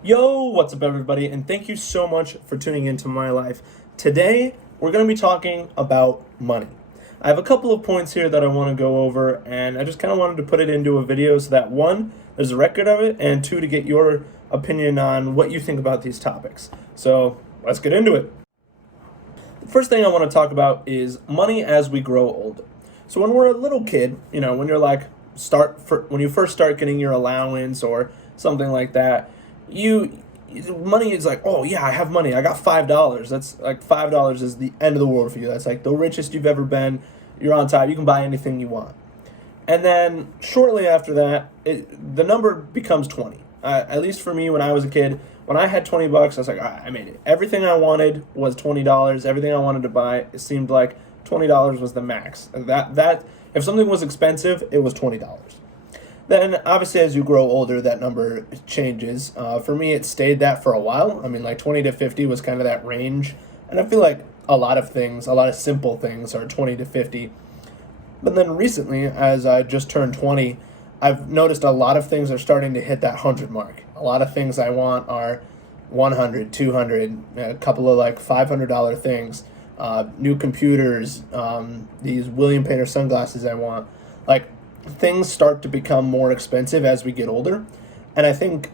Yo, what's up, everybody? And thank you so much for tuning into my life. Today, we're going to be talking about money. I have a couple of points here that I want to go over, and I just kind of wanted to put it into a video so that one, there's a record of it, and two, to get your opinion on what you think about these topics. So, let's get into it. The first thing I want to talk about is money as we grow older. So, when we're a little kid, when you're like, when you first start getting your allowance or something like that, you money is like, oh yeah, I have money, I got $5. That's like $5 is the end of the world for you. That's like the richest you've ever been. You're on top, you can buy anything you want. And then shortly after that, the number becomes 20. At least for me, when I was a kid, when I had $20, I was like, all right, I made it. Everything I wanted was $20. Everything I wanted to buy, it seemed like $20 was the max. That if something was expensive, it was $20. Then, obviously, as you grow older, that number changes. For me, it stayed that for a while. I mean, like 20 to 50 was kind of that range. And I feel like a lot of simple things are 20 to 50. But then recently, as I just turned 20, I've noticed a lot of things are starting to hit that 100 mark. A lot of things I want are 100, 200, a couple of like $500 things, new computers, these William Painter sunglasses I want. Like, things start to become more expensive as we get older. And I think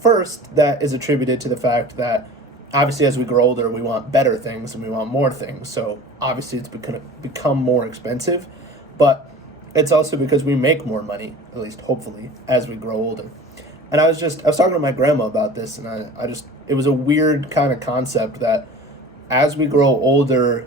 first that is attributed to the fact that obviously as we grow older, we want better things and we want more things. So obviously it's become more expensive, but it's also because we make more money, at least hopefully, as we grow older. And I was talking to my grandma about this, and it was a weird kind of concept that as we grow older,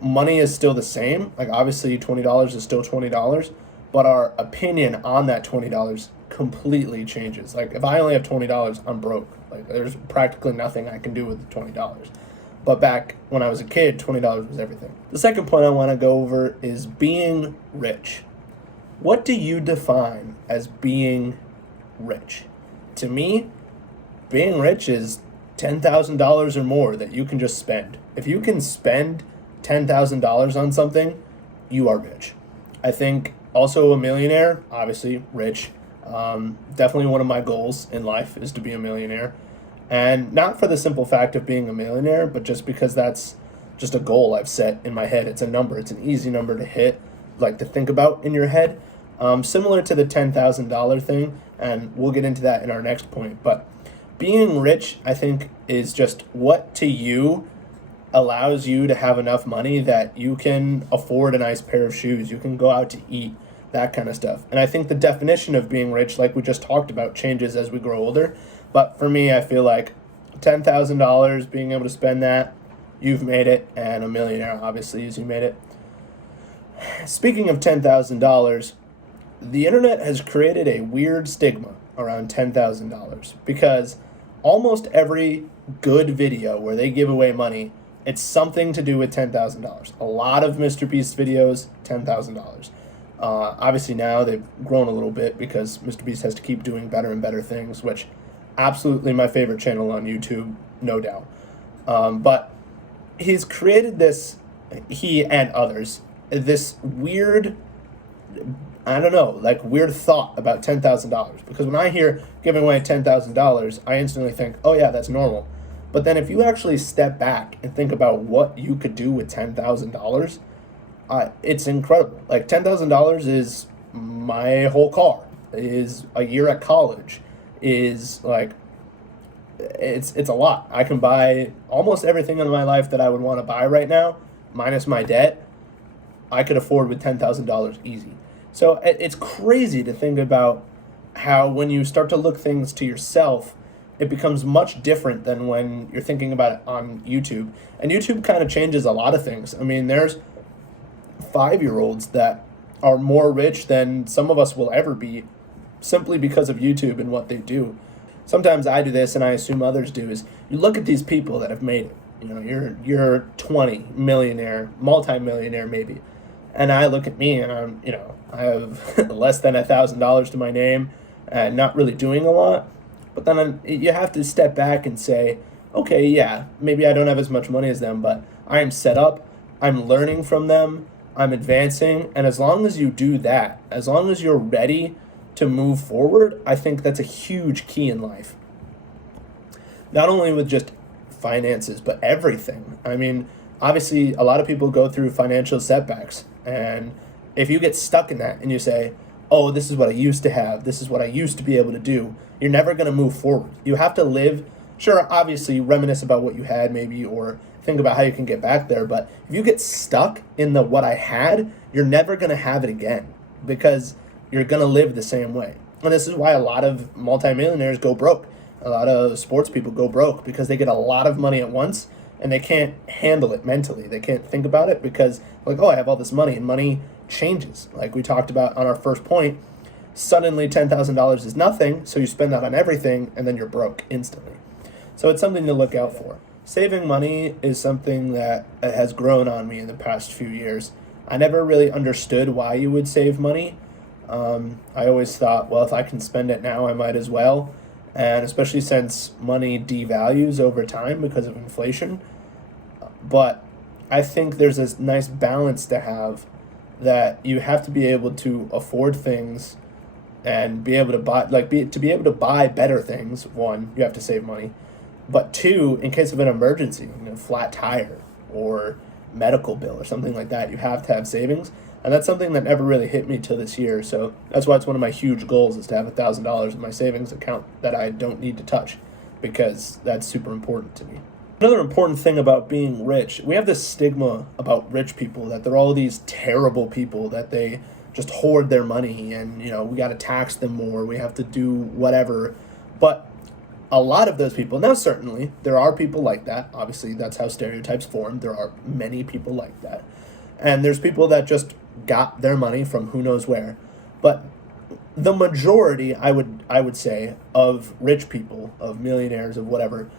money is still the same. Like obviously $20 is still $20, but our opinion on that $20 completely changes. Like if I only have $20, I'm broke. Like there's practically nothing I can do with the $20. But back when I was a kid, $20 was everything. The second point I want to go over is being rich. What do you define as being rich? To me, being rich is $10,000 or more that you can just spend. If you can spend $10,000 on something, you are rich. I think also a millionaire, obviously rich. Definitely one of my goals in life is to be a millionaire. And not for the simple fact of being a millionaire, but just because that's just a goal I've set in my head. It's a number. It's an easy number to hit, like to think about in your head. Similar to the $10,000 thing, and we'll get into that in our next point. But being rich, I think, is just what to you allows you to have enough money that you can afford a nice pair of shoes. You can go out to eat, that kind of stuff. And I think the definition of being rich, like we just talked about, changes as we grow older. But for me, I feel like $10,000, being able to spend that, you've made it. And a millionaire, obviously, is you made it. Speaking of $10,000, the internet has created a weird stigma around $10,000 because almost every good video where they give away money, it's something to do with $10,000. A lot of Mr. Beast videos, $10,000. Obviously now they've grown a little bit because Mr. Beast has to keep doing better and better things, which absolutely my favorite channel on YouTube, no doubt. But he's created this, he and others, this weird, I don't know, like weird thought about $10,000. Because when I hear giving away $10,000, I instantly think, oh yeah, that's normal. But then if you actually step back and think about what you could do with $10,000, it's incredible. Like $10,000 is my whole car, is a year at college, is like, it's a lot. I can buy almost everything in my life that I would want to buy right now, minus my debt, I could afford with $10,000 easy. So it's crazy to think about how when you start to look things to yourself, it becomes much different than when you're thinking about it on YouTube. And YouTube kind of changes a lot of things. I mean, there's 5-year-olds that are more rich than some of us will ever be simply because of YouTube and what they do. Sometimes I do this, and I assume others do, is you look at these people that have made it. You're 20, millionaire, multi-millionaire maybe. And I look at me and I have less than $1,000 to my name and not really doing a lot. But then you have to step back and say, okay, yeah, maybe I don't have as much money as them, but I am set up, I'm learning from them, I'm advancing, and as long as you do that, as long as you're ready to move forward, I think that's a huge key in life. not only with just finances, but everything. I mean, obviously, a lot of people go through financial setbacks. And if you get stuck in that and you say, oh, this is what I used to have, this is what I used to be able to do, you're never going to move forward. You have to live, sure, obviously, reminisce about what you had maybe, or think about how you can get back there. But if you get stuck in the what I had, you're never going to have it again, because you're going to live the same way. And this is why a lot of multimillionaires go broke. A lot of sports people go broke because they get a lot of money at once and they can't handle it mentally. They can't think about it because, like, oh, I have all this money, and money changes. Like we talked about on our first point, suddenly $10,000 is nothing, so you spend that on everything and then you're broke instantly. So it's something to look out for. Saving money is something that has grown on me in the past few years. I never really understood why you would save money. I always thought, well, if I can spend it now, I might as well. And especially since money devalues over time because of inflation. But I think there's this nice balance to have, that you have to be able to afford things and be able to buy, to be able to buy better things. One, you have to save money. But two, in case of an emergency, flat tire or medical bill or something like that, you have to have savings. And that's something that never really hit me till this year. So that's why it's one of my huge goals, is to have $1,000 in my savings account that I don't need to touch, because that's super important to me. Another important thing about being rich, we have this stigma about rich people, that they're all these terrible people, that they just hoard their money and, we got to tax them more, we have to do whatever. But a lot of those people, now certainly there are people like that. Obviously, that's how stereotypes form. There are many people like that. And there's people that just got their money from who knows where. But the majority, I would say, of rich people, of millionaires, of whatever,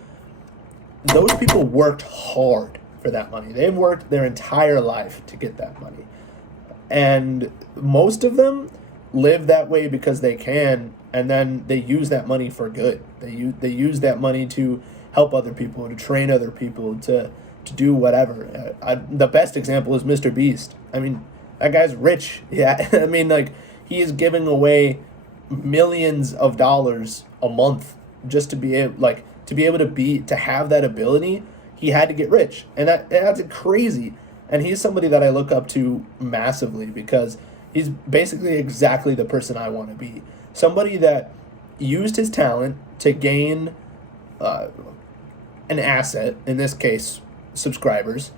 those people worked hard for that money. They've worked their entire life to get that money. And most of them live that way because they can, and then they use that money for good. They use that money to help other people, to train other people, to do whatever. The best example is Mr. Beast. I mean, that guy's rich. Yeah, I mean, he is giving away millions of dollars a month just to be able, to have that ability. He had to get rich, and that's crazy. And he's somebody that I look up to massively, because he's basically exactly the person I want to be. Somebody that used his talent to gain an asset, in this case, subscribers,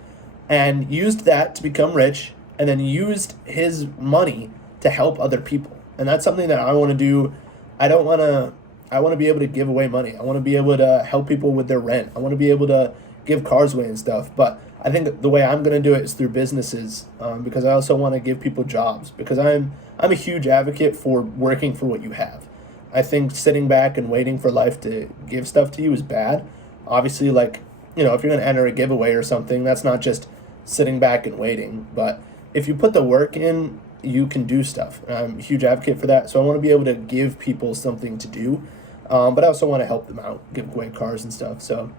and used that to become rich, and then used his money to help other people. And that's something that I want to do. I want to be able to give away money. I want to be able to help people with their rent. I want to be able to give cars away and stuff. But I think the way I'm going to do it is through businesses, because I also want to give people jobs, because I'm a huge advocate for working for what you have. I think sitting back and waiting for life to give stuff to you is bad. Obviously, if you're going to enter a giveaway or something, that's not just sitting back and waiting. But if you put the work in, you can do stuff. And I'm a huge advocate for that. So I want to be able to give people something to do, but I also want to help them out, give away cars and stuff. So,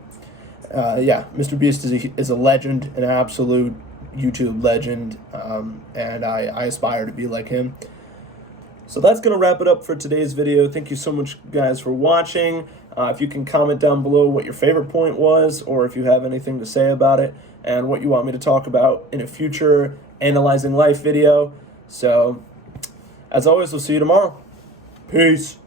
Mr. Beast is a legend, an absolute YouTube legend, and I aspire to be like him. So that's going to wrap it up for today's video. Thank you so much, guys, for watching. If you can comment down below what your favorite point was, or if you have anything to say about it, and what you want me to talk about in a future Analyzing Life video. So, as always, we'll see you tomorrow. Peace.